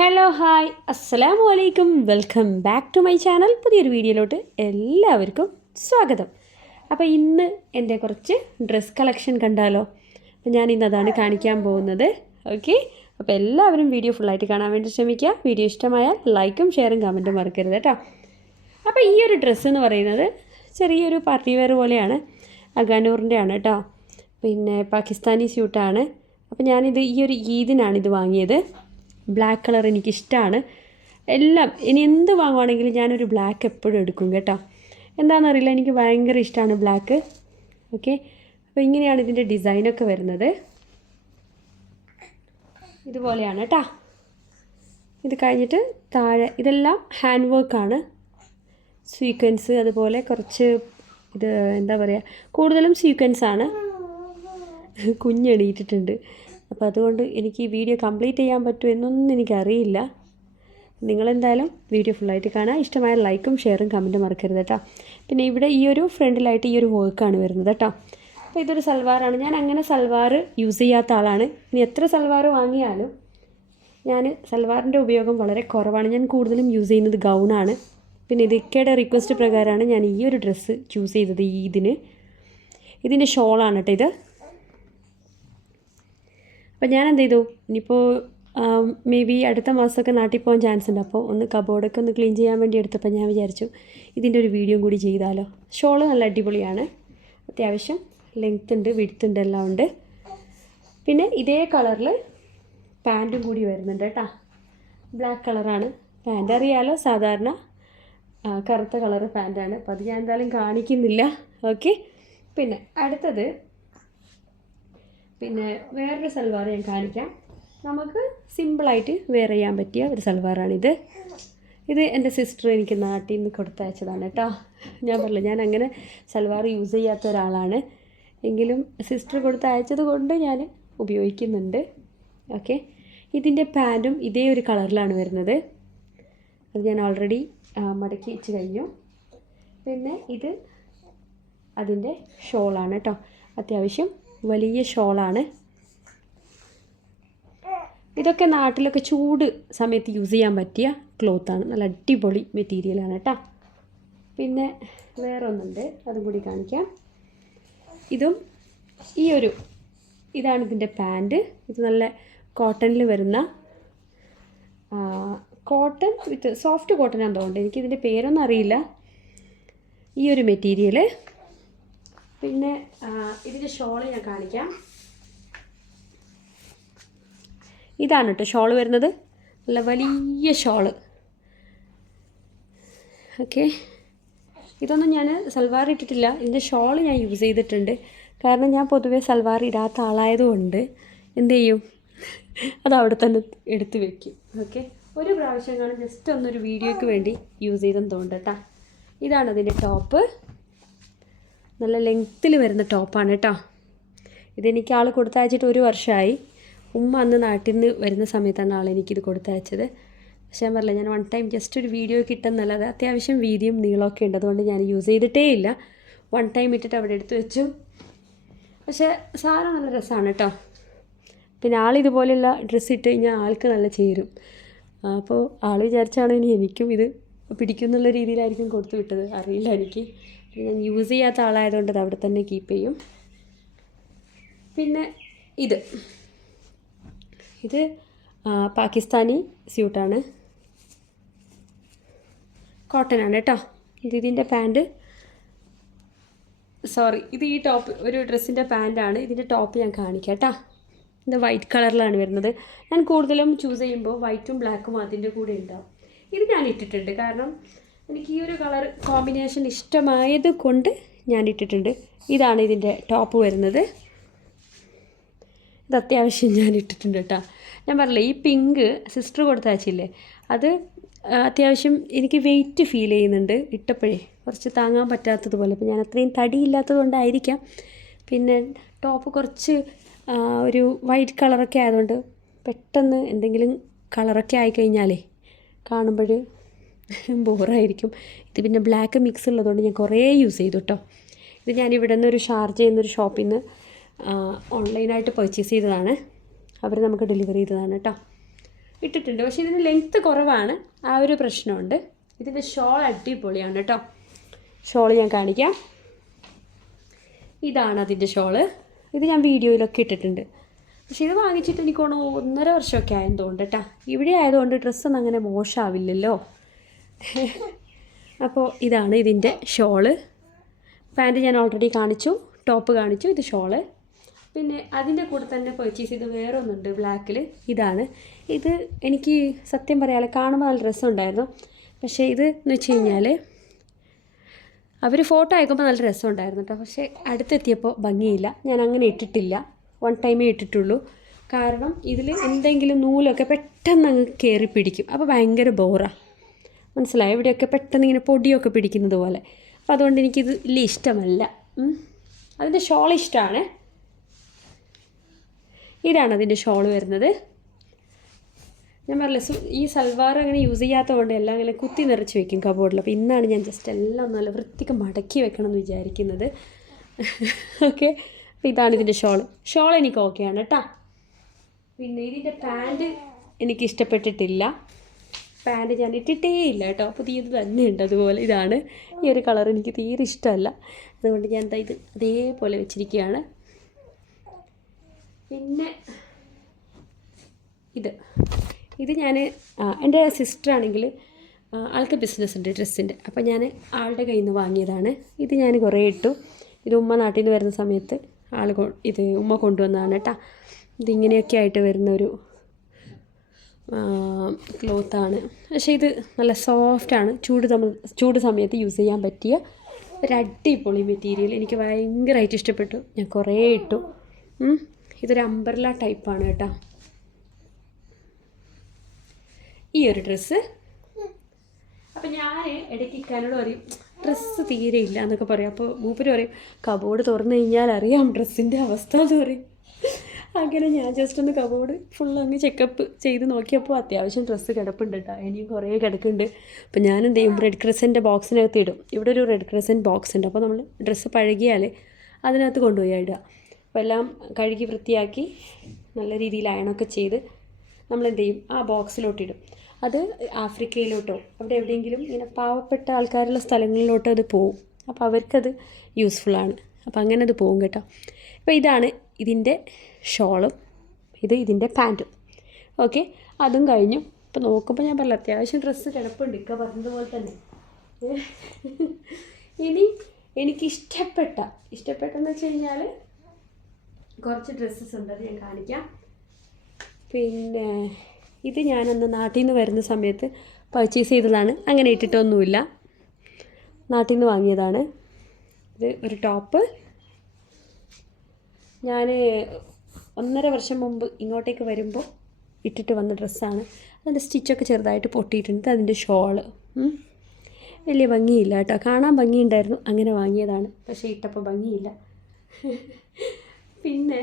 Hello hi അസ്സലാമു അലൈക്കും welcome back to my channel. പുതിയൊരു വീഡിയോയിലോട്ട് എല്ലാവർക്കും സ്വാഗതം. അപ്പോൾ ഇന്ന് എൻ്റെ കുറച്ച് ഡ്രസ്സ് കളക്ഷൻ കണ്ടാലോ? അപ്പോൾ ഞാൻ ഇന്ന് അതാണ് കാണിക്കാൻ പോകുന്നത്. ഓക്കെ, അപ്പോൾ എല്ലാവരും വീഡിയോ ഫുള്ളായിട്ട് കാണാൻ വേണ്ടി ശ്രമിക്കുക. വീഡിയോ ഇഷ്ടമായാൽ ലൈക്കും ഷെയറും കമൻറ്റും മറക്കരുത് കേട്ടോ. അപ്പോൾ ഈ ഒരു ഡ്രസ്സ് എന്ന് പറയുന്നത് ചെറിയൊരു പാർട്ടി വെയർ പോലെയാണ്. അഗാനൂറിൻ്റെ ആണ് കേട്ടോ. പിന്നെ പാകിസ്ഥാനി സ്യൂട്ടാണ്. അപ്പോൾ ഞാനിത് ഈ ഒരു ഈദിനാണ് ഇത് വാങ്ങിയത്. ബ്ലാക്ക് കളർ എനിക്കിഷ്ടമാണ്. എല്ലാം ഇനി എന്ത് വാങ്ങുവാണെങ്കിലും ഞാനൊരു ബ്ലാക്ക് എപ്പോഴും എടുക്കും കേട്ടോ. എന്താണെന്നറിയില്ല, എനിക്ക് ഭയങ്കര ഇഷ്ടമാണ് ബ്ലാക്ക്. ഓക്കെ, അപ്പോൾ ഇങ്ങനെയാണ് ഇതിൻ്റെ ഡിസൈനൊക്കെ വരുന്നത്. ഇതുപോലെയാണ് കേട്ടോ. ഇത് കഴിഞ്ഞിട്ട് താഴെ ഇതെല്ലാം ഹാൻഡ് വർക്കാണ്. സ്വീക്വൻസ് അതുപോലെ കുറച്ച് ഇത് എന്താ പറയുക, കൂടുതലും സ്വീക്വൻസാണ്. കുഞ്ഞെണീറ്റിട്ടുണ്ട്. അപ്പോൾ അതുകൊണ്ട് എനിക്ക് ഈ വീഡിയോ കംപ്ലീറ്റ് ചെയ്യാൻ പറ്റുമോ എന്നൊന്നും എനിക്കറിയില്ല. നിങ്ങളെന്തായാലും വീഡിയോ ഫുള്ളായിട്ട് കാണാം. ഇഷ്ടമായ ലൈക്കും ഷെയറും കമൻറ്റും മറക്കരുത് കേട്ടോ. പിന്നെ ഇവിടെ ഈ ഒരു ഫ്രണ്ടിലായിട്ട് ഈ ഒരു വർക്കാണ് വരുന്നത് കേട്ടോ. അപ്പോൾ ഇതൊരു സൽവാറാണ്. ഞാൻ അങ്ങനെ സൽവാർ യൂസ് ചെയ്യാത്ത ആളാണ്. ഇനി എത്ര സൽവാർ വാങ്ങിയാലും ഞാൻ സൽവാറിൻ്റെ ഉപയോഗം വളരെ കുറവാണ്. ഞാൻ കൂടുതലും യൂസ് ചെയ്യുന്നത് ഗൗണാണ്. പിന്നെ ഇതൊക്കെയുടെ റിക്വസ്റ്റ് പ്രകാരമാണ് ഞാൻ ഈ ഒരു ഡ്രസ്സ് ചൂസ് ചെയ്തത്. ഇതിൻ്റെ ഷോളാണ് കേട്ടോ ഇത്. അപ്പോൾ ഞാൻ എന്ത് ചെയ്തു, ഇനിയിപ്പോൾ മേ ബി അടുത്ത മാസമൊക്കെ നാട്ടിൽ പോകാൻ ചാൻസ് ഉണ്ട്. അപ്പോൾ ഒന്ന് കബോർഡൊക്കെ ഒന്ന് ക്ലീൻ ചെയ്യാൻ വേണ്ടി എടുത്തപ്പോൾ ഞാൻ വിചാരിച്ചു ഇതിൻ്റെ ഒരു വീഡിയോ കൂടി ചെയ്താലോ. ഷോള് നല്ല അടിപൊളിയാണ്. അത്യാവശ്യം ലെങ്ത് ഉണ്ട്, വിഡ്ത്ത് ഉണ്ട്, എല്ലാം ഉണ്ട്. പിന്നെ ഇതേ കളറിൽ പാൻറ്റും കൂടി വരുന്നുണ്ട് കേട്ടോ. ബ്ലാക്ക് കളറാണ് പാൻറ്റ്. അറിയാലോ, സാധാരണ കറുത്ത കളറ് പാൻറ്റാണ്. അപ്പോൾ അത് ഞാൻ എന്തായാലും കാണിക്കുന്നില്ല. ഓക്കെ, പിന്നെ അടുത്തത് പിന്നെ വേറൊരു സൽവാർ ഞാൻ കാണിക്കാം. നമുക്ക് സിമ്പിളായിട്ട് വെയർ ചെയ്യാൻ പറ്റിയ ഒരു സൽവാറാണിത്. ഇത് എൻ്റെ സിസ്റ്റർ എനിക്ക് നാട്ടിൽ നിന്ന് കൊടുത്തയച്ചതാണ് കേട്ടോ. ഞാൻ പറഞ്ഞില്ല, ഞാൻ അങ്ങനെ സൽവാർ യൂസ് ചെയ്യാത്ത ഒരാളാണ്. എങ്കിലും സിസ്റ്റർ കൊടുത്തയച്ചത് കൊണ്ട് ഞാൻ ഉപയോഗിക്കുന്നുണ്ട്. ഓക്കെ, ഇതിൻ്റെ പാൻറ്റും ഇതേ ഒരു കളറിലാണ് വരുന്നത്. അത് ഞാൻ ഓൾറെഡി മടക്കി വെച്ച് കഴിഞ്ഞു. പിന്നെ ഇത് അതിൻ്റെ ഷോളാണ് കേട്ടോ. അത്യാവശ്യം വലിയ ഷോളാണ്. ഇതൊക്കെ നാട്ടിലൊക്കെ ചൂട് സമയത്ത് യൂസ് ചെയ്യാൻ പറ്റിയ ക്ലോത്താണ്. നല്ല അടിപൊളി മെറ്റീരിയലാണ് കേട്ടോ. പിന്നെ വേറെ ഒന്നുണ്ട്, അതും കൂടി കാണിക്കാം. ഇതാണ് ഇതിൻ്റെ പാൻറ്റ്. ഇത് നല്ല കോട്ടണിൽ വരുന്ന കോട്ടൺ വിത്ത് സോഫ്റ്റ് കോട്ടൺ ആണെന്ന് തോന്നുന്നുണ്ട്. എനിക്കിതിൻ്റെ പേരൊന്നും അറിയില്ല. ഈ ഒരു മെറ്റീരിയൽ. പിന്നെ ഇതിൻ്റെ ഷോള് ഞാൻ കാണിക്കാം. ഇതാണ് കേട്ടോ ഷോള് വരുന്നത്. നല്ല വലിയ ഷോള്. ഓക്കെ, ഇതൊന്നും ഞാൻ സൽവാർ ഇട്ടിട്ടില്ല. ഇതിൻ്റെ ഷോള് ഞാൻ യൂസ് ചെയ്തിട്ടുണ്ട്. കാരണം ഞാൻ പൊതുവേ സൽവാർ ഇടാത്ത ആളായതുകൊണ്ട് എന്ത് ചെയ്യും, അത് അവിടെ തന്നെ എടുത്ത് വെക്കും. ഓക്കെ, ഒരു പ്രാവശ്യം കാണും ജസ്റ്റ് ഒന്നൊരു വീഡിയോയ്ക്ക് വേണ്ടി യൂസ് ചെയ്തെന്ന് തോന്നുന്നു കേട്ടോ. ഇതാണ് അതിൻ്റെ ടോപ്പ്. നല്ല ലെങ്ത്തിൽ വരുന്ന ടോപ്പാണ് കേട്ടോ. ഇതെനിക്ക് ആൾ കൊടുത്തയച്ചിട്ട് 1 വർഷമായി. ഉമ്മ അന്ന് നാട്ടിൽ നിന്ന് വരുന്ന സമയത്താണ് എനിക്കിത് കൊടുത്തയച്ചത്. പക്ഷേ ഞാൻ പറഞ്ഞില്ല, ഞാൻ വൺ ടൈം ജസ്റ്റ് ഒരു വീഡിയോ കിട്ടുന്നല്ലാതെ അത്യാവശ്യം വീതിയും നീളമൊക്കെ ഉണ്ട്. അതുകൊണ്ട് ഞാൻ യൂസ് ചെയ്തിട്ടേ ഇല്ല. വൺ ടൈം ഇട്ടിട്ട് അവിടെ എടുത്ത് വെച്ചു. പക്ഷേ സാധനം നല്ല രസമാണ് കേട്ടോ. പിന്നെ ആളിതുപോലെയുള്ള ഡ്രസ്സ് ഇട്ട് കഴിഞ്ഞാൽ ആൾക്ക് നല്ല ചേരും. അപ്പോൾ ആൾ വിചാരിച്ചാണ് ഇനി എനിക്കും ഇത് പിടിക്കുന്നുള്ള രീതിയിലായിരിക്കും കൊടുത്തു വിട്ടത്. അറിയില്ല എനിക്ക്. ഞാൻ യൂസ് ചെയ്യാത്ത ആളായതുകൊണ്ട് അത് അവിടെ തന്നെ കീപ്പ് ചെയ്യും. പിന്നെ ഇത് പാകിസ്ഥാനി സ്യൂട്ടാണ്. കോട്ടൺ ആണ് കേട്ടോ. ഇതിൻ്റെ പാൻറ്റ് ഇത് ഈ ടോപ്പ് ഒരു ഡ്രസ്സിൻ്റെ പാൻറ്റാണ്. ഇതിൻ്റെ ടോപ്പ് ഞാൻ കാണിക്കാം കേട്ടോ. ഇത് വൈറ്റ് കളറിലാണ് വരുന്നത്. ഞാൻ കൂടുതലും ചൂസ് ചെയ്യുമ്പോൾ വൈറ്റും ബ്ലാക്കും അതിൻ്റെ കൂടെ ഉണ്ടാവും. ഇത് ഞാൻ ഇട്ടിട്ടുണ്ട്. കാരണം എനിക്ക് ഈ ഒരു കളർ കോമ്പിനേഷൻ ഇഷ്ടമായത് കൊണ്ട് ഞാൻ ഇട്ടിട്ടുണ്ട്. ഇതാണ് ഇതിൻ്റെ ടോപ്പ് വരുന്നത്. ഇത് അത്യാവശ്യം ഞാൻ ഇട്ടിട്ടുണ്ട് കേട്ടോ. ഞാൻ പറഞ്ഞില്ലേ, ഈ പിങ്ക് സിസ്റ്റർ കൊടുത്തയച്ചില്ലേ, അത് അത്യാവശ്യം എനിക്ക് വെയിറ്റ് ഫീൽ ചെയ്യുന്നുണ്ട് ഇട്ടപ്പോഴേ. കുറച്ച് താങ്ങാൻ പറ്റാത്തതുപോലെ. അപ്പോൾ ഞാൻ അത്രയും തടിയില്ലാത്തത് കൊണ്ടായിരിക്കാം. പിന്നെ ടോപ്പ് കുറച്ച് ഒരു വൈറ്റ് കളറൊക്കെ ആയതുകൊണ്ട് പെട്ടെന്ന് എന്തെങ്കിലും കളറൊക്കെ ആയിക്കഴിഞ്ഞാലേ കാണുമ്പോൾ ബോറായിരിക്കും. ഇത് പിന്നെ ബ്ലാക്ക് മിക്സ് ഉള്ളതുകൊണ്ട് ഞാൻ കുറേ യൂസ് ചെയ്തു കേട്ടോ. ഇത് ഞാൻ ഇവിടെ നിന്ന് ഒരു ഷാർജ എന്നൊരു ഷോപ്പിൽ നിന്ന് ഓൺലൈനായിട്ട് പർച്ചേസ് ചെയ്തതാണ്. അവർ നമുക്ക് ഡെലിവറി ചെയ്തതാണ് കേട്ടോ. ഇട്ടിട്ടുണ്ട്. പക്ഷേ ഇതിന് ലെങ്ത്ത് കുറവാണ്, ആ ഒരു പ്രശ്നമുണ്ട്. ഇതിൻ്റെ ഷോൾ അടിപൊളിയാണ് കേട്ടോ. ഷോൾ ഞാൻ കാണിക്കാം. ഇതാണ് അതിൻ്റെ ഷോള്. ഇത് ഞാൻ വീഡിയോയിലൊക്കെ ഇട്ടിട്ടുണ്ട്. പക്ഷേ ഇത് വാങ്ങിച്ചിട്ട് എനിക്ക് തോന്നുന്നു 1.5 വർഷമൊക്കെ ആയെന്ന് തോന്നുന്നു കേട്ടോ. ഇവിടെ ആയതുകൊണ്ട് ഡ്രസ്സൊന്നും അങ്ങനെ മോശമാവില്ലല്ലോ. അപ്പോൾ ഇതാണ് ഇതിൻ്റെ ഷോള്. പാൻറ്റ് ഞാൻ ഓൾറെഡി കാണിച്ചു, ടോപ്പ് കാണിച്ചു, ഇത് ഷോള്. പിന്നെ അതിൻ്റെ കൂടെ തന്നെ പർച്ചേസ് ചെയ്ത് വേറെ ഒന്നുണ്ട് ബ്ലാക്കിൽ. ഇതാണ്. ഇത് എനിക്ക് സത്യം പറയാമല്ലോ കാണുമ്പോൾ നല്ല രസമുണ്ടായിരുന്നു. പക്ഷേ ഇത് എന്ന് വെച്ച് കഴിഞ്ഞാൽ അവർ ഫോട്ടോ അയക്കുമ്പോൾ നല്ല രസമുണ്ടായിരുന്നു കേട്ടോ. പക്ഷേ അടുത്തെത്തിയപ്പോൾ ഭംഗിയില്ല. ഞാൻ അങ്ങനെ ഇട്ടിട്ടില്ല, 1 ടൈമേ ഇട്ടിട്ടുള്ളൂ. കാരണം ഇതിൽ എന്തെങ്കിലും നൂലൊക്കെ പെട്ടെന്ന് അങ്ങ് കയറി പിടിക്കും. അപ്പോൾ ഭയങ്കര ബോറാണ്, മനസ്സിലായോ? ഇവിടെയൊക്കെ പെട്ടെന്ന് ഇങ്ങനെ പൊടിയൊക്കെ പിടിക്കുന്നത് പോലെ. അപ്പോൾ അതുകൊണ്ട് എനിക്കിത് വലിയ ഇഷ്ടമല്ല. അതിൻ്റെ ഷോൾ ഇഷ്ടമാണ്. ഇതാണ് അതിൻ്റെ ഷോൾ വരുന്നത്. ഞാൻ പറഞ്ഞില്ല, ഈ സൽവാർ അങ്ങനെ യൂസ് ചെയ്യാത്തതുകൊണ്ട് എല്ലാം അങ്ങനെ കുത്തി നിറച്ച് വെക്കും കബോർഡിൽ. അപ്പോൾ ഇന്നാണ് ഞാൻ ജസ്റ്റ് എല്ലാം നല്ല വൃത്തിക്ക് മടക്കി വെക്കണം എന്ന് വിചാരിക്കുന്നത്. ഓക്കെ, അപ്പോൾ ഇതാണ് ഇതിൻ്റെ ഷോൾ എനിക്ക് ഓക്കെയാണ് കേട്ടോ. പിന്നെ ഇതിൻ്റെ പാൻറ്റ് എനിക്ക് ഇഷ്ടപ്പെട്ടിട്ടില്ല. പാൻറ്റ് ഞാൻ ഇട്ടിട്ടേ ഇല്ല കേട്ടോ. പുതിയത് തന്നെ ഉണ്ട് അതുപോലെ. ഇതാണ് ഈ ഒരു കളർ എനിക്ക് തീരെ ഇഷ്ടമല്ല. അതുകൊണ്ട് ഞാൻ ഇത് അതേപോലെ വെച്ചിരിക്കുകയാണ്. പിന്നെ ഇത് ഞാൻ എൻ്റെ സിസ്റ്ററാണെങ്കിൽ ആൾക്ക് ബിസിനസ് ഉണ്ട് ഡ്രസ്സിൻ്റെ. അപ്പോൾ ഞാൻ ആളുടെ കയ്യിൽ നിന്ന് വാങ്ങിയതാണ്. ഇത് ഞാൻ കുറേ ഇട്ടു. ഇത് ഉമ്മ നാട്ടിൽ നിന്ന് വരുന്ന സമയത്ത് ഇത് ഉമ്മ കൊണ്ടുവന്നതാണ് കേട്ടോ. ഇതിങ്ങനെയൊക്കെ ആയിട്ട് വരുന്നൊരു ക്ലോത്താണ്. പക്ഷേ ഇത് നല്ല സോഫ്റ്റാണ്. ചൂട് സമയത്ത് യൂസ് ചെയ്യാൻ പറ്റിയ ഒരു അടിപൊളി മെറ്റീരിയൽ. എനിക്ക് ഭയങ്കരമായിട്ട് ഇഷ്ടപ്പെട്ടു. ഞാൻ കുറേ ഇട്ടു. ഇതൊരു അംബ്രല്ല ടൈപ്പാണ് കേട്ടോ ഈ ഒരു ഡ്രസ്സ്. അപ്പം ഞാൻ ഇടയ്ക്ക് ഇക്കാനോട് പറയും ഡ്രസ്സ് തീരെ ഇല്ല എന്നൊക്കെ പറയും. അപ്പോൾ മൂപ്പര് പറയും കബോർഡ് തുറന്നു കഴിഞ്ഞാൽ അറിയാം ഡ്രസ്സിൻ്റെ അവസ്ഥ എന്ന് പറയും. അങ്ങനെ ഞാൻ ജസ്റ്റ് ഒന്ന് കബോർഡ് ഫുൾ അങ്ങ് ചെക്കപ്പ് ചെയ്ത് നോക്കിയപ്പോൾ അത്യാവശ്യം ഡ്രസ്സ് കിടപ്പുണ്ട് കേട്ടോ. ഇനിയും കുറേ കിടക്കുന്നുണ്ട്. അപ്പോൾ ഞാൻ എന്ത് ചെയ്യും, റെഡ് ക്രസൻറ്റ് ബോക്സിനകത്ത് ഇടും. ഇവിടെ ഒരു റെഡ് ക്രസൻറ്റ് ബോക്സ് ഉണ്ട്. അപ്പോൾ നമ്മൾ ഡ്രസ്സ് പഴകിയാൽ അതിനകത്ത് കൊണ്ടുപോയി ഇടുക. അപ്പോൾ എല്ലാം കഴുകി വൃത്തിയാക്കി നല്ല രീതിയിൽ അയണൊക്കെ ചെയ്ത് നമ്മളെന്ത് ചെയ്യും, ആ ബോക്സിലോട്ടിടും. അത് ആഫ്രിക്കയിലോട്ടോ അവിടെ എവിടെയെങ്കിലും ഇങ്ങനെ പാവപ്പെട്ട ആൾക്കാരുള്ള സ്ഥലങ്ങളിലോട്ടോ അത് പോവും. അപ്പോൾ അവർക്കത് യൂസ്ഫുള്ളാണ്. അപ്പോൾ അങ്ങനെ അത് പോവും കേട്ടോ. അപ്പോൾ ഇതാണ് ഇതിൻ്റെ ഷോളും, ഇതിൻ്റെ പാൻറ്റും. ഓക്കെ, അതും കഴിഞ്ഞു. അപ്പോൾ നോക്കുമ്പോൾ ഞാൻ പറഞ്ഞില്ല അത്യാവശ്യം ഡ്രസ്സ് കിടപ്പുണ്ട് ഇക്ക പറഞ്ഞതുപോലെ തന്നെ. ഇനി എനിക്ക് ഇഷ്ടപ്പെട്ടെന്ന് വെച്ച് കഴിഞ്ഞാൽ കുറച്ച് ഡ്രസ്സസ് ഉണ്ട്, അത് ഞാൻ കാണിക്കാം. പിന്നെ ഇത് ഞാനന്ന് നാട്ടിൽ നിന്ന് വരുന്ന സമയത്ത് പർച്ചേസ് ചെയ്തതാണ്. അങ്ങനെ ഇട്ടിട്ടൊന്നുമില്ല, നാട്ടിൽ നിന്ന് വാങ്ങിയതാണ്. ഇത് ഒരു ടോപ്പ്. ഞാൻ 1.5 വർഷം മുമ്പ് ഇങ്ങോട്ടേക്ക് വരുമ്പോൾ ഇട്ടിട്ട് വന്ന ഡ്രസ്സാണ്. അതിൻ്റെ സ്റ്റിച്ചൊക്കെ ചെറുതായിട്ട് പൊട്ടിയിട്ടുണ്ട്. അതിൻ്റെ ഷോള് വലിയ ഭംഗിയില്ല കേട്ടോ. കാണാൻ ഭംഗിയുണ്ടായിരുന്നു, അങ്ങനെ വാങ്ങിയതാണ്. പക്ഷേ ഇട്ടപ്പോൾ ഭംഗിയില്ല. പിന്നെ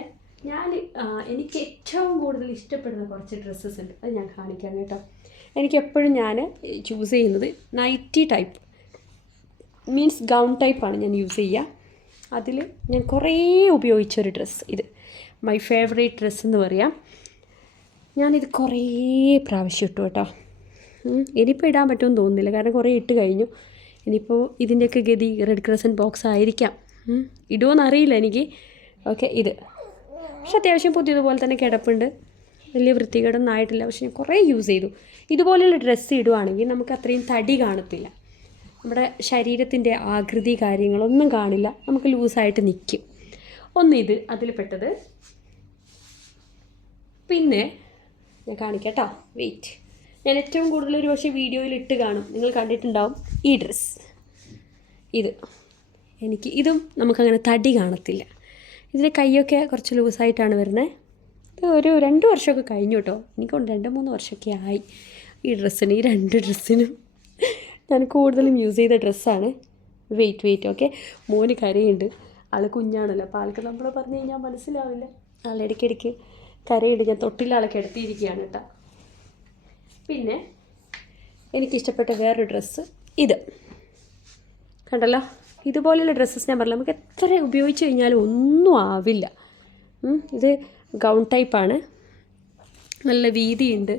എനിക്ക് ഏറ്റവും കൂടുതൽ ഇഷ്ടപ്പെടുന്ന കുറച്ച് ഡ്രസ്സസ് ഉണ്ട്, അത് ഞാൻ കാണിക്കാം കേട്ടോ. എനിക്കെപ്പോഴും ഞാൻ ചൂസ് ചെയ്യുന്നത് നൈറ്റി ടൈപ്പ്, മീൻസ് ഗൗൺ ടൈപ്പാണ് ഞാൻ യൂസ് ചെയ്യുക. അതിൽ ഞാൻ കുറേ ഉപയോഗിച്ചൊരു ഡ്രസ്സ്, ഇത് മൈ ഫേവറേറ്റ് ഡ്രസ്സ് എന്ന് പറയാം. ഞാനിത് കുറേ പ്രാവശ്യം ഇട്ടു കേട്ടോ. ഇനിയിപ്പോൾ ഇടാൻ പറ്റുമെന്ന് തോന്നുന്നില്ല, കാരണം കുറേ ഇട്ട് കഴിഞ്ഞു. ഇനിയിപ്പോൾ ഇതിൻ്റെയൊക്കെ ഗതി റെഡ് ക്രസൻറ്റ് ബോക്സ് ആയിരിക്കാം, ഇടുമോയെന്ന് അറിയില്ല എനിക്ക്. ഓക്കെ, ഇത് പക്ഷെ അത്യാവശ്യം പുതിയതുപോലെ തന്നെ കിടപ്പുണ്ട്, വലിയ വൃത്തികേടൊന്നും ആയിട്ടില്ല. പക്ഷെ ഞാൻ കുറേ യൂസ് ചെയ്തു. ഇതുപോലെയുള്ള ഡ്രസ്സ് ഇടുവാണെങ്കിൽ നമുക്ക് അത്രയും തടി കാണത്തില്ല, നമ്മുടെ ശരീരത്തിൻ്റെ ആകൃതി കാര്യങ്ങളൊന്നും കാണില്ല, നമുക്ക് ലൂസായിട്ട് നിൽക്കും. ഇത് അതിൽ പെട്ടത്. പിന്നെ ഞാൻ കാണിക്കാം കേട്ടോ, വെയിറ്റ്. ഞാൻ ഏറ്റവും കൂടുതൽ ഒരു പക്ഷേ വീഡിയോയിൽ ഇട്ട് കാണും, നിങ്ങൾ കണ്ടിട്ടുണ്ടാവും ഈ ഡ്രസ്സ്. ഇതും നമുക്കങ്ങനെ തടി കാണത്തില്ല. ഇതിൻ്റെ കൈയൊക്കെ കുറച്ച് ലൂസായിട്ടാണ് വരുന്നത്. ഇത് ഒരു 2 വർഷമൊക്കെ കഴിഞ്ഞു കേട്ടോ. എനിക്കൊണ്ട് 2-3 വർഷമൊക്കെ ആയി ഈ ഡ്രസ്സിന്. ഈ 2 ഡ്രസ്സിനും ഞാൻ കൂടുതലും യൂസ് ചെയ്ത ഡ്രസ്സാണ്. Wait okay. മോന് കരയുണ്ട്, ആൾ കുഞ്ഞാണല്ലോ, അപ്പോൾ ആൾക്ക് നമ്മൾ പറഞ്ഞു കഴിഞ്ഞാൽ മനസ്സിലാവില്ല. ആളിടയ്ക്കിടയ്ക്ക് കരയുണ്ട്. ഞാൻ തൊട്ടിലാളെ കിടത്തിയിരിക്കുകയാണ് കേട്ടോ. പിന്നെ എനിക്കിഷ്ടപ്പെട്ട വേറൊരു ഡ്രസ്സ്, ഇത് കണ്ടല്ലോ. ഇതുപോലെയുള്ള ഡ്രസ്സസ് ഞാൻ പറഞ്ഞില്ല, നമുക്ക് എത്ര ഉപയോഗിച്ച് കഴിഞ്ഞാലും ഒന്നും ആവില്ല. ഇത് ഗൗൺ ടൈപ്പാണ്, നല്ല വീതിയുണ്ട്,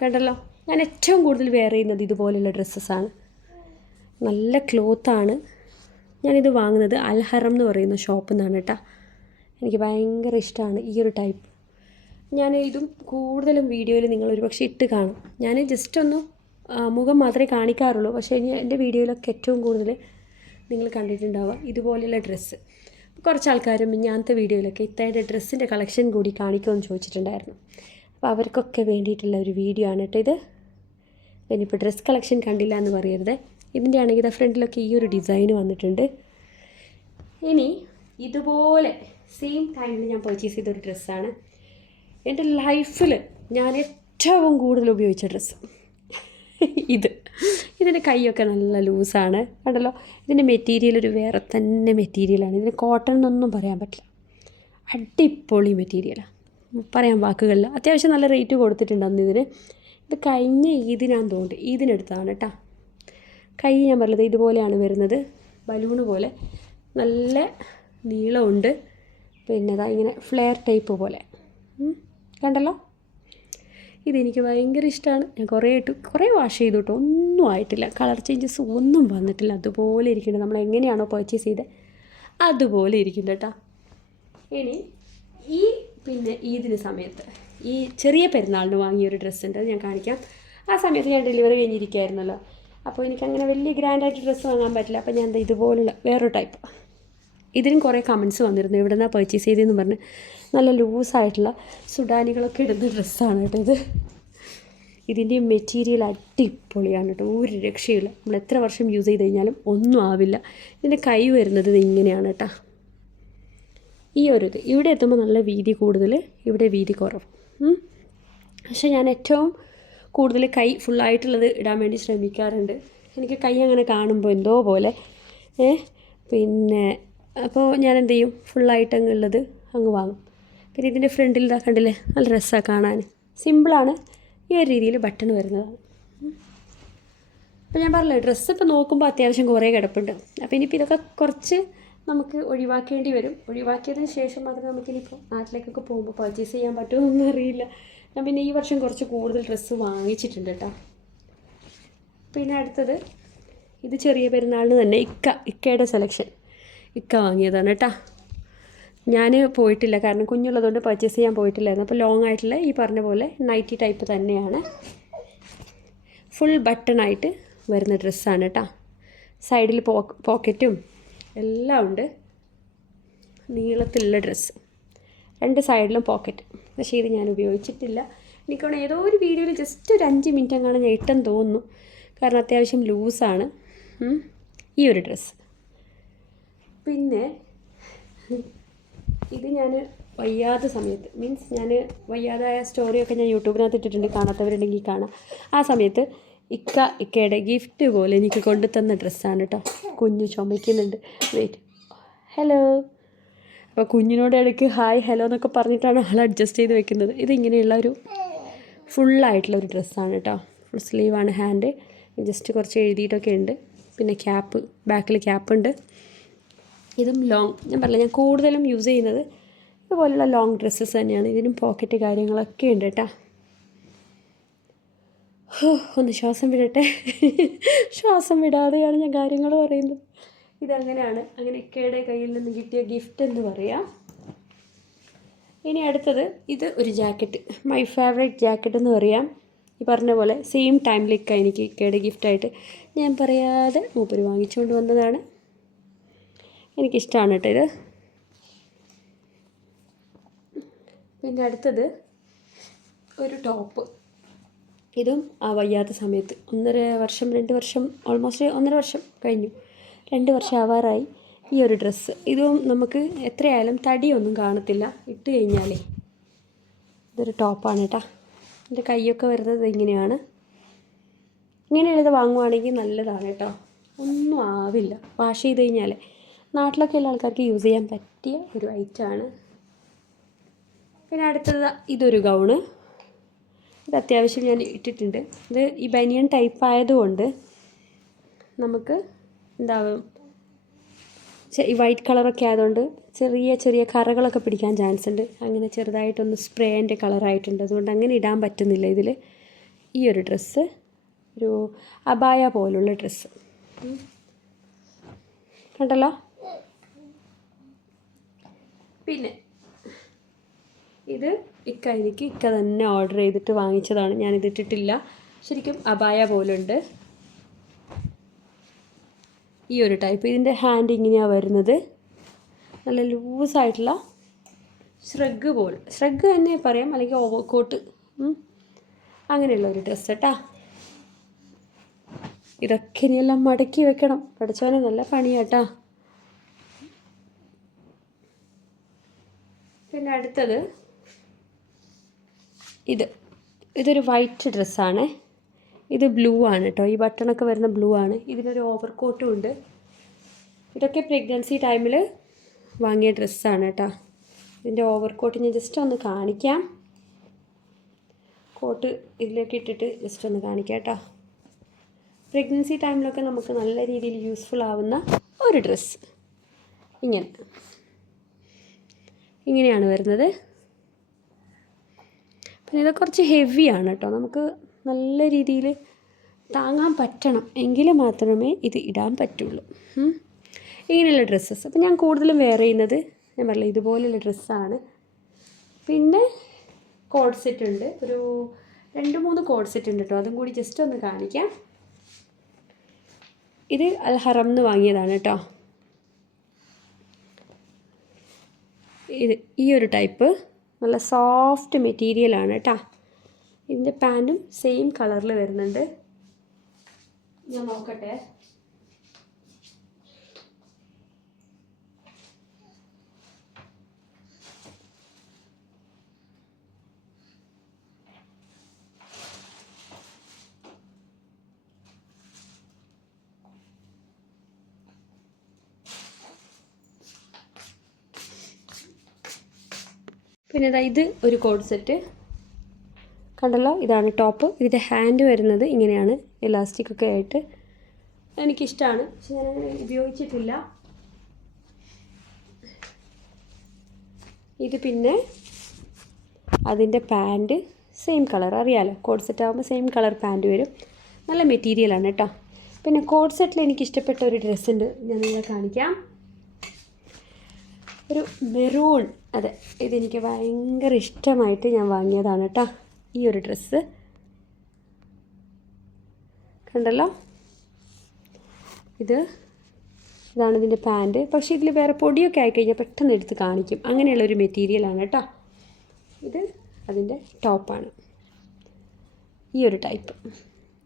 കണ്ടല്ലോ. ഞാൻ ഏറ്റവും കൂടുതൽ വെയർ ചെയ്യുന്നത് ഇതുപോലെയുള്ള ഡ്രസ്സസ്സാണ്. നല്ല ക്ലോത്താണ്. ഞാനിത് വാങ്ങുന്നത് അൽഹറം എന്ന് പറയുന്ന ഷോപ്പിൽ നിന്നാണ് കേട്ടോ. എനിക്ക് ഭയങ്കര ഇഷ്ടമാണ് ഈ ഒരു ടൈപ്പ്. ഞാൻ ഇതും കൂടുതലും വീഡിയോയിൽ നിങ്ങളൊരു പക്ഷേ ഇട്ട് കാണും. ഞാൻ ജസ്റ്റ് ഒന്ന് മുഖം മാത്രമേ കാണിക്കാറുള്ളൂ. പക്ഷേ ഇനി എൻ്റെ വീഡിയോയിലൊക്കെ ഏറ്റവും കൂടുതൽ നിങ്ങൾ കണ്ടിട്ടുണ്ടാവുക ഇതുപോലെയുള്ള ഡ്രസ്സ്. കുറച്ച് ആൾക്കാരും ഇങ്ങനത്തെ വീഡിയോയിലൊക്കെ ഇത്തയുടെ ഡ്രസ്സിൻ്റെ കളക്ഷൻ കൂടി കാണിക്കുമെന്ന് ചോദിച്ചിട്ടുണ്ടായിരുന്നു. അപ്പോൾ അവർക്കൊക്കെ വേണ്ടിയിട്ടുള്ള ഒരു വീഡിയോ ആണ് കേട്ടോ ഇത്. ഇനിയിപ്പോൾ ഡ്രസ്സ് കളക്ഷൻ കണ്ടില്ല എന്ന് പറയരുത്. ഇതിൻ്റെ ആണെങ്കിൽ ഇതാ ഫ്രണ്ടിലൊക്കെ ഈ ഒരു ഡിസൈൻ വന്നിട്ടുണ്ട്. ഇനി ഇതുപോലെ സെയിം ടൈമിൽ ഞാൻ പർച്ചേസ് ചെയ്തൊരു ഡ്രസ്സാണ് എൻ്റെ ലൈഫിൽ ഞാൻ ഏറ്റവും കൂടുതൽ ഉപയോഗിച്ച ഡ്രസ്സ്. ഇതിൻ്റെ കൈയൊക്കെ നല്ല ലൂസാണ് കണ്ടല്ലോ. ഇതിൻ്റെ മെറ്റീരിയൽ ഒരു വേറെ തന്നെ മെറ്റീരിയലാണ്. ഇതിന് കോട്ടൺ എന്നൊന്നും പറയാൻ പറ്റില്ല. അടിപൊളി മെറ്റീരിയലാണ്, പറയാൻ വാക്കുകളില്ല. അത്യാവശ്യം നല്ല റേറ്റ് കൊടുത്തിട്ടുണ്ട് അന്ന് ഇതിന്. ഇത് കഴിഞ്ഞ ഈദിനാന്ന് തോന്നുന്നുണ്ട്, ഈദിനെടുത്താണ് കേട്ടോ. കൈ ഞാൻ പറഞ്ഞത് ഇതുപോലെയാണ് വരുന്നത്, ബലൂണ് പോലെ നല്ല നീളമുണ്ട്. പിന്നെ അതാ ഇങ്ങനെ ഫ്ലെയർ ടൈപ്പ് പോലെ കണ്ടല്ലോ. ഇതെനിക്ക് ഭയങ്കര ഇഷ്ടമാണ്. ഞാൻ കുറേ വാഷ് ചെയ്തു കേട്ടോ, ഒന്നും ആയിട്ടില്ല, കളർ ചേഞ്ചസ് ഒന്നും വന്നിട്ടില്ല. അതുപോലെ ഇരിക്കുന്നുണ്ട്. നമ്മൾ എങ്ങനെയാണോ പർച്ചേസ് ചെയ്തത് അതുപോലെ ഇരിക്കുന്നുണ്ട് കേട്ടോ. ഇനി ഈ പിന്നെ ഈദിന് സമയത്ത് ഈ ചെറിയ പെരുന്നാളിന് വാങ്ങിയൊരു ഡ്രസ്സ് ഉണ്ട്, അത് ഞാൻ കാണിക്കാം. ആ സമയത്ത് ഞാൻ ഡെലിവറി കഴിഞ്ഞിരിക്കുകയായിരുന്നല്ലോ. അപ്പോൾ എനിക്കങ്ങനെ വലിയ ഗ്രാൻഡായിട്ട് ഡ്രസ്സ് വാങ്ങാൻ പറ്റില്ല. അപ്പോൾ ഞാൻ ഇതുപോലുള്ള വേറൊരു ടൈപ്പ്. ഇതിനും കുറേ കമൻസ് വന്നിരുന്നു, എവിടെ നിന്നാണ് പർച്ചേസ് ചെയ്തതെന്ന് പറഞ്ഞ്. നല്ല ലൂസായിട്ടുള്ള സുഡാനികളൊക്കെ ഇടുന്ന ഡ്രസ്സാണ് കേട്ടോ ഇത്. ഇതിൻ്റെ മെറ്റീരിയൽ അടിപൊളിയാണ് കേട്ടോ, ഒരു രക്ഷയില്ല. നമ്മൾ എത്ര വർഷം യൂസ് ചെയ്ത് കഴിഞ്ഞാലും ഒന്നും ആവില്ല. ഇതിൻ്റെ കൈ വരുന്നത് ഇങ്ങനെയാണ് കേട്ടോ. ഈ ഒരു ഇത് ഇവിടെ എത്തുമ്പോൾ നല്ല വീതി കൂടുതൽ, ഇവിടെ വീതി കുറവ്. പക്ഷേ ഞാൻ ഏറ്റവും കൂടുതൽ കൈ ഫുള്ളായിട്ടുള്ളത് ഇടാൻ വേണ്ടി ശ്രമിക്കാറുണ്ട്. എനിക്ക് കൈ അങ്ങനെ കാണുമ്പോൾ എന്തോ പോലെ പിന്നെ അപ്പോൾ ഞാൻ എന്ത് ചെയ്യും, ഫുള്ളായിട്ട് ഉള്ളത് അങ്ങ് വാങ്ങും. പിന്നെ ഇതിൻ്റെ ഫ്രണ്ടിൽ ഇതാ കണ്ടില്ലേ, നല്ല രസമാണ് കാണാൻ. സിമ്പിളാണ്, ഈ ഒരു രീതിയിൽ ബട്ടൺ വരുന്നതാണ്. അപ്പോൾ ഞാൻ പറഞ്ഞില്ലേ, ഡ്രസ്സ് ഇപ്പോൾ നോക്കുമ്പോൾ അത്യാവശ്യം കുറേ കിടപ്പുണ്ട്. അപ്പോൾ ഇനിയിപ്പോൾ ഇതൊക്കെ കുറച്ച് നമുക്ക് ഒഴിവാക്കേണ്ടി വരും. ഒഴിവാക്കിയതിന് ശേഷം മാത്രമേ നമുക്കിനിപ്പോൾ നാട്ടിലേക്കൊക്കെ പോകുമ്പോൾ പർച്ചേസ് ചെയ്യാൻ പറ്റുമെന്നൊന്നും അറിയില്ല. ഞാൻ പിന്നെ ഈ വർഷം കുറച്ച് കൂടുതൽ ഡ്രസ്സ് വാങ്ങിച്ചിട്ടുണ്ട് കേട്ടോ. പിന്നെ അടുത്തത് ഇത് ചെറിയ പെരുന്നാളിന് തന്നെ ഇക്കയുടെ സെലക്ഷൻ വാങ്ങിയതാണ് കേട്ടോ. ഞാൻ പോയിട്ടില്ല, കാരണം കുഞ്ഞുള്ളതുകൊണ്ട് പർച്ചേസ് ചെയ്യാൻ പോയിട്ടില്ലായിരുന്നു. അപ്പോൾ ലോങ് ആയിട്ടുള്ള ഈ പറഞ്ഞ പോലെ നൈറ്റി ടൈപ്പ് തന്നെയാണ്, ഫുൾ ബട്ടണായിട്ട് വരുന്ന ഡ്രസ്സാണ് കേട്ടോ. സൈഡിൽ പോക്കറ്റും എല്ലാം ഉണ്ട്, നീളത്തിലുള്ള ഡ്രസ്സ്, രണ്ട് സൈഡിലും പോക്കറ്റ്. പക്ഷേ ഇത് ഞാൻ ഉപയോഗിച്ചിട്ടില്ല. എനിക്കാണ് ഏതോ ഒരു വീഡിയോയിൽ ജസ്റ്റ് ഒരു 5 മിനിറ്റ് എങ്ങാണ് ഞാൻ ഇട്ടെന്ന് തോന്നുന്നു, കാരണം അത്യാവശ്യം ലൂസാണ് ഈ ഒരു ഡ്രസ്സ്. പിന്നെ ഇത് ഞാൻ വയ്യാത്ത സമയത്ത്, മീൻസ് ഞാൻ വയ്യാതായ സ്റ്റോറിയൊക്കെ ഞാൻ യൂട്യൂബിനകത്ത് ഇട്ടിട്ടുണ്ട്, കാണാത്തവരുണ്ടെങ്കിൽ കാണാം. ആ സമയത്ത് ഇക്കയുടെ ഗിഫ്റ്റ് പോലെ എനിക്ക് കൊണ്ടു തന്ന ഡ്രസ്സാണ് കേട്ടോ. കുഞ്ഞു ചുമയ്ക്കുന്നുണ്ട്, വെയിറ്റ്, ഹലോ. അപ്പോൾ കുഞ്ഞിനോട് ഇടയ്ക്ക് ഹായ് ഹലോ എന്നൊക്കെ പറഞ്ഞിട്ടാണ് ആൾ അഡ്ജസ്റ്റ് ചെയ്ത് വെക്കുന്നത്. ഇതിങ്ങനെയുള്ള ഒരു ഫുള്ളായിട്ടുള്ളൊരു ഡ്രസ്സാണ് കേട്ടോ. ഫുൾ സ്ലീവാണ്, ഹാൻഡ് ജസ്റ്റ് കുറച്ച് എഴുതിയിട്ടൊക്കെ ഉണ്ട്. പിന്നെ ക്യാപ്പ്, ബാക്കിൽ ക്യാപ്പുണ്ട്. ഇതും ലോങ്, ഞാൻ പറഞ്ഞില്ല, ഞാൻ കൂടുതലും യൂസ് ചെയ്യുന്നത് ഇതുപോലുള്ള ലോങ് ഡ്രസ്സസ് തന്നെയാണ്. ഇതിനും പോക്കറ്റ് കാര്യങ്ങളൊക്കെ ഉണ്ട് കേട്ടോ. ഒന്ന് ശ്വാസം വിടട്ടെ. ശ്വാസം വിടാതെയാണ് ഞാൻ കാര്യങ്ങൾ പറയുന്നത്. ഇതങ്ങനെയാണ്, അങ്ങനെ ഇക്കയുടെ കയ്യിൽ നിന്ന് കിട്ടിയ ഗിഫ്റ്റ് എന്ന് പറയാം. ഇനി അടുത്തത് ഇത് ഒരു ജാക്കറ്റ്, മൈ ഫേവറേറ്റ് ജാക്കറ്റ് എന്ന് പറയാം. ഈ പറഞ്ഞ പോലെ സെയിം ടൈമിലേക്ക് എനിക്ക് ഇക്കയുടെ ഗിഫ്റ്റായിട്ട് ഞാൻ പറയാതെ മൂപ്പര് വാങ്ങിച്ചുകൊണ്ട് വന്നതാണ്. എനിക്കിഷ്ടമാണ് കേട്ടോ ഇത്. പിന്നെ അടുത്തത് ഒരു ടോപ്പ്, ഇതും ആ വയ്യാത്ത സമയത്ത് 2 വർഷം ഓൾമോസ്റ്റ് 1.5 വർഷം കഴിഞ്ഞു, 2 വർഷം ആവാറായി. ഈ ഒരു ഡ്രസ്സ്, ഇതും നമുക്ക് എത്രയായാലും തടിയൊന്നും കാണത്തില്ല ഇട്ട് കഴിഞ്ഞാലേ. ഇതൊരു ടോപ്പാണ് കേട്ടോ. എൻ്റെ കൈയൊക്കെ വരുന്നത് ഇങ്ങനെയാണ്. ഇങ്ങനെയുള്ളത് വാങ്ങുവാണെങ്കിൽ നല്ലതാണ് കേട്ടോ, ഒന്നും ആവില്ല വാഷ് ചെയ്ത് കഴിഞ്ഞാൽ. നാട്ടിലൊക്കെ ഉള്ള ആൾക്കാർക്ക് യൂസ് ചെയ്യാൻ പറ്റിയ ഒരു ഐറ്റമാണ്. പിന്നെ അടുത്തത് ഇതൊരു ഗൗണ്, ഇത് അത്യാവശ്യം ഞാൻ ഇട്ടിട്ടുണ്ട്. ഇത് ഈ ബനിയൻ ടൈപ്പ് ആയതുകൊണ്ട് നമുക്ക് എന്താവും, ഈ വൈറ്റ് കളറൊക്കെ ആയതുകൊണ്ട് ചെറിയ ചെറിയ കറകളൊക്കെ പിടിക്കാൻ ചാൻസ് ഉണ്ട്. അങ്ങനെ ചെറുതായിട്ടൊന്ന് സ്പ്രേൻ്റെ കളറായിട്ടുണ്ട്, അതുകൊണ്ട് അങ്ങനെ ഇടാൻ പറ്റുന്നില്ല ഇതിൽ. ഈ ഒരു ഡ്രസ്സ്, ഒരു അബായ പോലുള്ള ഡ്രസ്സ് കണ്ടല്ലോ. പിന്നെ ഇത് ഇക്ക തന്നെ ഓർഡർ ചെയ്തിട്ട് വാങ്ങിച്ചതാണ്, ഞാനിത് ഇട്ടിട്ടില്ല. ശരിക്കും അബായ പോലുണ്ട്. ഈ ഒരു ടൈപ്പ്, ഇതിൻ്റെ ഹാൻഡ് ഇങ്ങനെയാണ് വരുന്നത്. നല്ല ലൂസായിട്ടുള്ള ഷ്രഗ് പോലെ, ഷ്രഗ് തന്നെ പറയാം, അല്ലെങ്കിൽ ഓവർകോട്ട്, അങ്ങനെയുള്ള ഒരു ഡ്രസ്സ് കേട്ടോ. ഇതൊക്കെ ഇനിയെല്ലാം മടക്കി വെക്കണം, പഠിച്ചവനെ നല്ല പണിയാട്ടാ. പിന്നെ അടുത്തത് ഇതൊരു വൈറ്റ് ഡ്രസ്സാണ്. ഇത് ബ്ലൂ ആണ് കേട്ടോ, ഈ ബട്ടണൊക്കെ വരുന്ന ബ്ലൂ ആണ്. ഇതിനൊരു ഓവർകോട്ടും ഉണ്ട്. ഇതൊക്കെ പ്രഗ്നൻസി ടൈമിൽ വാങ്ങിയ ഡ്രസ്സാണ് കേട്ടോ. ഇതിൻ്റെ ഓവർകോട്ട് ഞാൻ ജസ്റ്റ് ഒന്ന് കാണിക്കാം. കോട്ട് ഇതിലേക്ക് ഇട്ടിട്ട് ജസ്റ്റ് ഒന്ന് കാണിക്കാം കേട്ടോ. പ്രഗ്നൻസി ടൈമിലൊക്കെ നമുക്ക് നല്ല രീതിയിൽ യൂസ്ഫുൾ ആവുന്ന ഒരു ഡ്രസ്സ്. ഇങ്ങനെയാണ് വരുന്നത്. പിന്നെ ഇത് കുറച്ച് ഹെവിയാണ് കേട്ടോ, നമുക്ക് നല്ല രീതിയിൽ താങ്ങാൻ പറ്റണം, എങ്കിൽ മാത്രമേ ഇത് ഇടാൻ പറ്റുള്ളൂ. ഇങ്ങനെയുള്ള ഡ്രസ്സസ് അപ്പോൾ ഞാൻ കൂടുതലും വെയർ ചെയ്യുന്നത്, ഞാൻ പറഞ്ഞില്ല, ഇതുപോലെയുള്ള ഡ്രസ്സാണ്. പിന്നെ കോഡ് സെറ്റ് ഉണ്ട്, ഒരു 2-3 കോഡ് സെറ്റ് ഉണ്ട് കേട്ടോ, അതും കൂടി ജസ്റ്റ് ഒന്ന് കാണിക്കാം. ഇത് അൽ ഹറം എന്ന് വാങ്ങിയതാണ് കേട്ടോ. ഈ ഒരു ടൈപ്പ് നല്ല സോഫ്റ്റ് മെറ്റീരിയലാണ് കേട്ടോ. ഇതിൻ്റെ പാൻറ്റും സെയിം കളറിൽ വരുന്നുണ്ട്. ഞാൻ നോക്കട്ടെ. പിന്നെ ഇത് ഒരു കോഡ് സെറ്റ് കണ്ടല്ലോ, ഇതാണ് ടോപ്പ്. ഇതിൻ്റെ ഹാൻഡ് വരുന്നത് ഇങ്ങനെയാണ്, ഇലാസ്റ്റിക്കൊക്കെ ആയിട്ട്. എനിക്കിഷ്ടമാണ്, പക്ഷെ ഞാനങ്ങനെ ഉപയോഗിച്ചിട്ടില്ല. ഇത് പിന്നെ അതിൻ്റെ പാൻറ്റ് സെയിം കളർ, അറിയാമല്ലോ, കോഡ് സെറ്റ് ആകുമ്പോൾ സെയിം കളർ പാൻറ്റ് വരും. നല്ല മെറ്റീരിയലാണ് കേട്ടോ. പിന്നെ കോഡ് സെറ്റിൽ എനിക്കിഷ്ടപ്പെട്ട ഒരു ഡ്രസ്സുണ്ട്, ഞാൻ നിങ്ങളെ കാണിക്കാം. ഒരു മെറൂൺ, അതെ, ഇതെനിക്ക് ഭയങ്കര ഇഷ്ടമായിട്ട് ഞാൻ വാങ്ങിയതാണ് കേട്ടോ. ഈ ഒരു ഡ്രസ്സ് കണ്ടല്ലോ, ഇതാണ് ഇതിൻ്റെ പാൻറ്റ്. പക്ഷേ ഇതിൽ വേറെ പൊടിയൊക്കെ ആയിക്കഴിഞ്ഞാൽ പെട്ടെന്ന് എടുത്ത് കാണിക്കും, അങ്ങനെയുള്ളൊരു മെറ്റീരിയലാണ് കേട്ടോ. ഇത് അതിൻ്റെ ടോപ്പാണ്, ഈ ഒരു ടൈപ്പ്.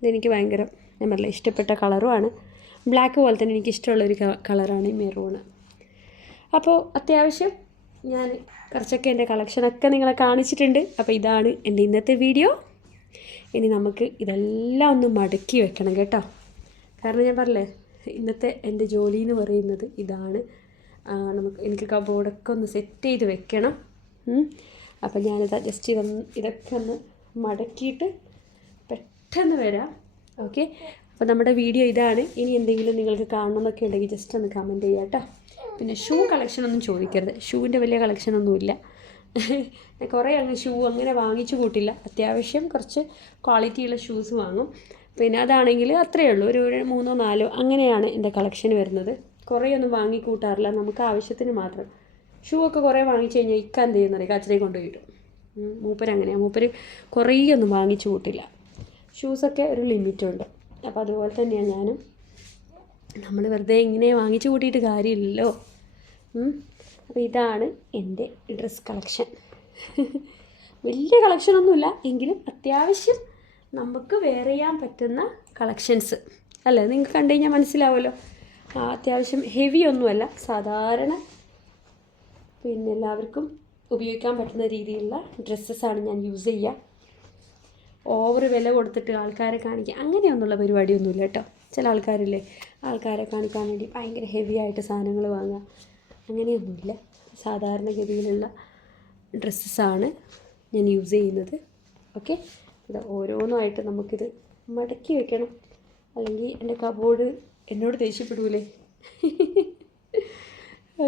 ഇതെനിക്ക് ഭയങ്കര, ഞാൻ പറഞ്ഞില്ല, ഇഷ്ടപ്പെട്ട കളറുമാണ്. ബ്ലാക്ക് പോലെ തന്നെ എനിക്കിഷ്ടമുള്ളൊരു കളറാണ് ഈ മെറൂണ്. അപ്പോൾ അത്യാവശ്യം ഞാൻ കുറച്ചൊക്കെ എൻ്റെ കളക്ഷനൊക്കെ നിങ്ങളെ കാണിച്ചിട്ടുണ്ട്. അപ്പോൾ ഇതാണ് എൻ്റെ ഇന്നത്തെ വീഡിയോ. ഇനി നമുക്ക് ഇതെല്ലാം ഒന്ന് മടക്കി വെക്കണം കേട്ടോ. കാരണം ഞാൻ പറഞ്ഞില്ലേ, ഇന്നത്തെ എൻ്റെ ജോലി എന്ന് പറയുന്നത് ഇതാണ്. എനിക്ക് കബോർഡൊക്കെ ഒന്ന് സെറ്റ് ചെയ്ത് വെക്കണം. അപ്പോൾ ഞാനിത് ജസ്റ്റ് ഇതൊക്കെ ഒന്ന് മടക്കിയിട്ട് പെട്ടെന്ന് വരാം. ഓക്കെ, അപ്പോൾ നമ്മുടെ വീഡിയോ ഇതാണ്. ഇനി എന്തെങ്കിലും നിങ്ങൾക്ക് കാണണമെന്നൊക്കെ ഉണ്ടെങ്കിൽ ജസ്റ്റ് ഒന്ന് കമൻറ്റ് ചെയ്യാം കേട്ടോ. പിന്നെ ഷൂ കളക്ഷനൊന്നും ചോദിക്കരുത്, ഷൂവിൻ്റെ വലിയ കളക്ഷനൊന്നുമില്ല. കുറേ ഷൂ അങ്ങനെ വാങ്ങിച്ചു കൂട്ടില്ല. അത്യാവശ്യം കുറച്ച് ക്വാളിറ്റിയുള്ള ഷൂസ് വാങ്ങും. പിന്നെ അതാണെങ്കിൽ അത്രയേ ഉള്ളൂ, ഒരു 3-4 അങ്ങനെയാണ് എൻ്റെ കളക്ഷൻ വരുന്നത്. കുറേയൊന്നും വാങ്ങിക്കൂട്ടാറില്ല, നമുക്ക് ആവശ്യത്തിന് മാത്രം. ഷൂ ഒക്കെ കുറേ വാങ്ങിച്ചു കഴിഞ്ഞാൽ എന്ത് ചെയ്യുന്നത്, കച്ചറയിൽ കൊണ്ടുപോയിടും. അങ്ങനെയാണ്, കുറേയൊന്നും വാങ്ങിച്ചു കൂട്ടില്ല. ഷൂസൊക്കെ ഒരു ലിമിറ്റുണ്ട്. അപ്പോൾ അതുപോലെ തന്നെയാണ് ഞാനും. നമ്മൾ വെറുതെ ഇങ്ങനെ വാങ്ങിച്ചു കൂട്ടിയിട്ട് കാര്യമില്ലല്ലോ. അപ്പോൾ ഇതാണ് എൻ്റെ ഡ്രസ് കളക്ഷൻ. വലിയ കളക്ഷനൊന്നുമില്ല, എങ്കിലും അത്യാവശ്യം നമുക്ക് വെയർ ചെയ്യാൻ പറ്റുന്ന കളക്ഷൻസ് അല്ലേ, നിങ്ങൾക്ക് കണ്ടു കഴിഞ്ഞാൽ മനസ്സിലാവുമല്ലോ. അത്യാവശ്യം ഹെവി ഒന്നുമല്ല, സാധാരണ പിന്നെ എല്ലാവർക്കും ഉപയോഗിക്കാൻ പറ്റുന്ന രീതിയിലുള്ള ഡ്രസ്സസ്സാണ് ഞാൻ യൂസ് ചെയ്യുക. ഓവർ വില കൊടുത്തിട്ട് ആൾക്കാരെ കാണിക്കുക അങ്ങനെയൊന്നുള്ള പരിപാടിയൊന്നുമില്ല കേട്ടോ. ചില ആൾക്കാരില്ലേ, ആൾക്കാരെ കാണിക്കാൻ വേണ്ടി ഭയങ്കര ഹെവി ആയിട്ട് സാധനങ്ങൾ വാങ്ങുക, അങ്ങനെയൊന്നുമില്ല. സാധാരണഗതിയിലുള്ള ഡ്രസ്സസ്സാണ് ഞാൻ യൂസ് ചെയ്യുന്നത്. ഓക്കെ, ഇത് ഓരോന്നുമായിട്ട് നമുക്കിത് മടക്കി വെക്കണം, അല്ലെങ്കിൽ എൻ്റെ കബോർഡ് എന്നോട് ദേഷ്യപ്പെടൂലേ.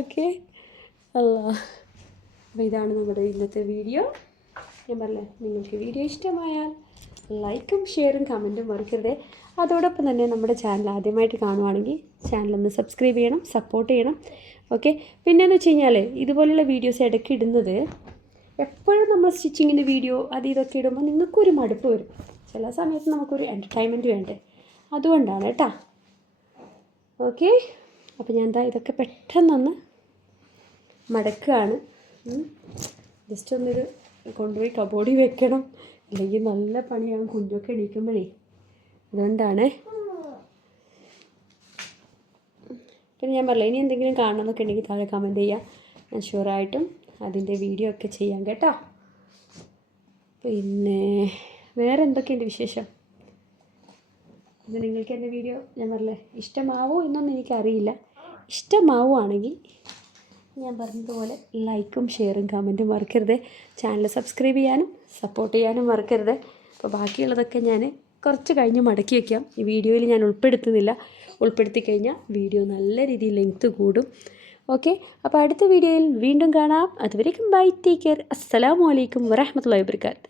ഓക്കെ, അല്ലാ. അപ്പോൾ ഇതാണ് നമ്മുടെ ഇന്നത്തെ വീഡിയോ. ഞാൻ പറഞ്ഞേ, നിങ്ങൾക്ക് വീഡിയോ ഇഷ്ടമായാൽ ലൈക്കും ഷെയറും കമൻറ്റും മറക്കരുത്. അതോടൊപ്പം തന്നെ നമ്മുടെ ചാനൽ ആദ്യമായിട്ട് കാണുവാണെങ്കിൽ ചാനലൊന്ന് സബ്സ്ക്രൈബ് ചെയ്യണം, സപ്പോർട്ട് ചെയ്യണം. ഓക്കെ, പിന്നെയെന്ന് വെച്ച് കഴിഞ്ഞാൽ ഇതുപോലുള്ള വീഡിയോസ് ഇടയ്ക്ക് ഇടുന്നത് എപ്പോഴും നമ്മൾ സ്റ്റിച്ചിങ്ങിൻ്റെ വീഡിയോ അത് ഇതൊക്കെ ഇടുമ്പോൾ നിങ്ങൾക്കൊരു മടുപ്പ് വരും. ചില സമയത്ത് നമുക്കൊരു എൻ്റർടൈൻമെൻറ്റ് വേണ്ടേ, അതുകൊണ്ടാണ് കേട്ടോ. ഓക്കെ, അപ്പോൾ ഞാൻ എന്താ ഇതൊക്കെ പെട്ടെന്നൊന്ന് മടക്കുകയാണ്. ജസ്റ്റ് ഒന്നിത് കൊണ്ടുപോയി കബോർഡിൽ വെക്കണം, അല്ലെങ്കിൽ നല്ല പണിയാകും കുഞ്ഞൊക്കെ എണീക്കുമ്പോഴേ. അതുകൊണ്ടാണ്. പിന്നെ ഞാൻ പറഞ്ഞില്ല, ഇനി എന്തെങ്കിലും കാണണമെന്നൊക്കെ ഉണ്ടെങ്കിൽ താഴെ കമൻറ്റ് ചെയ്യുക. ഞാൻ ഷുവറായിട്ടും അതിൻ്റെ വീഡിയോ ഒക്കെ ചെയ്യാം കേട്ടോ. പിന്നെ വേറെ എന്തൊക്കെയുണ്ട് വിശേഷം? ഇത് നിങ്ങൾക്ക് എൻ്റെ വീഡിയോ ഞാൻ പറഞ്ഞില്ലേ ഇഷ്ടമാവോ എന്നൊന്നും എനിക്കറിയില്ല. ഇഷ്ടമാവുകയാണെങ്കിൽ ഞാൻ പറഞ്ഞതുപോലെ ലൈക്കും ഷെയറും കമൻറ്റും മറക്കരുത്. ചാനൽ സബ്സ്ക്രൈബ് ചെയ്യാനും സപ്പോർട്ട് ചെയ്യാനും മറക്കരുത്. അപ്പോൾ ബാക്കിയുള്ളതൊക്കെ ഞാൻ കുറച്ച് കഴിഞ്ഞ് മടക്കി വയ്ക്കാം. ഈ വീഡിയോയിൽ ഞാൻ ഉൾപ്പെടുത്തുന്നില്ല. ഉൾപ്പെടുത്തി കഴിഞ്ഞാൽ വീഡിയോ നല്ല രീതിയിൽ ലെങ്ത്ത് കൂടും. ഓക്കെ, അപ്പോൾ അടുത്ത വീഡിയോയിൽ വീണ്ടും കാണാം. അതുവരേക്കും ബൈ, ടേക്ക് കെയർ. അസ്സലാമു അലൈക്കും വറഹ്മത്തുള്ളാഹി വബറകാതുഹു.